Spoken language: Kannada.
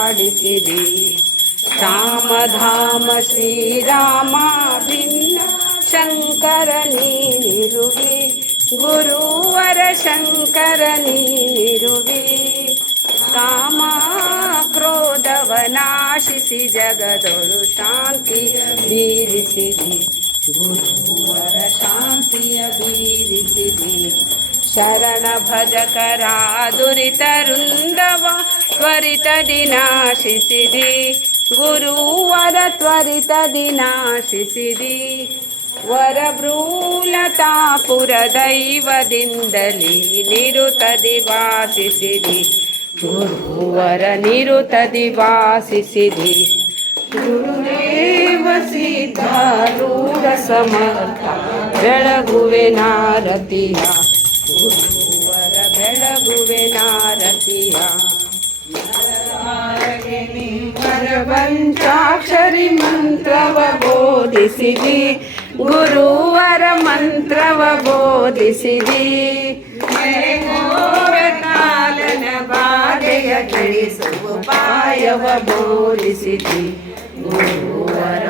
ಆಡಿಸಿರಿ ರಾಮಧಾಮ ಶ್ರೀರಾಮ ಭಿನ್ನ ಶಂಕರ ನೀನಿರುವಿ ಗುರುವರ ಶಂಕರ ನೀನಿರುವಿ ಕಾಮ ಕ್ರೋಧವನಾಶಿಸಿ ಜಗದೊಳು ಶಾಂತಿಯ ಬೀರಿಸಿರಿ ಗುರುವರ ಶಾಂತಿಯ ಬೀರಿಸಿರಿ ಶರಣ ಭಜಕರ ದುರಿತ ವೃಂದವ ತ್ವರಿತದಿ ನಾಶಿಸಿರಿ ಗುರುವರ ತ್ವರಿತದಿ ನಾಶಿಸಿರಿ ವರಭ್ರೂಲತಾಪುರ ದೈವದಿಂದಲೇ ನಿರುತದಿ ವಾಸಿಸಿರಿ ಗುರುವರ ನಿರುತದಿ ವಾಸಿಸಿರಿ ಗುರುದೇವ ಸಿದ್ಧಾರೂಢ ಸಮರ್ಥ ಬೆಳಗುವೆ ನಾರತಿಯ ಗುರುವರ ಬೆಳಗುವೆ ನಾರತಿಯ ಪಂಚಾಕ್ಷರಿ ಮಂತ್ರವ ಬೋಧಿಸಿದಿ ಗುರುವರ ಮಂತ್ರವ ಬೋಧಿಸಿದಿ ಕಾಲನ ಬಾಧೆಯ ತಿಳಿಸುವ ಉಪಾಯವ ಬೋಧಿಸಿದಿ ಗುರುವರ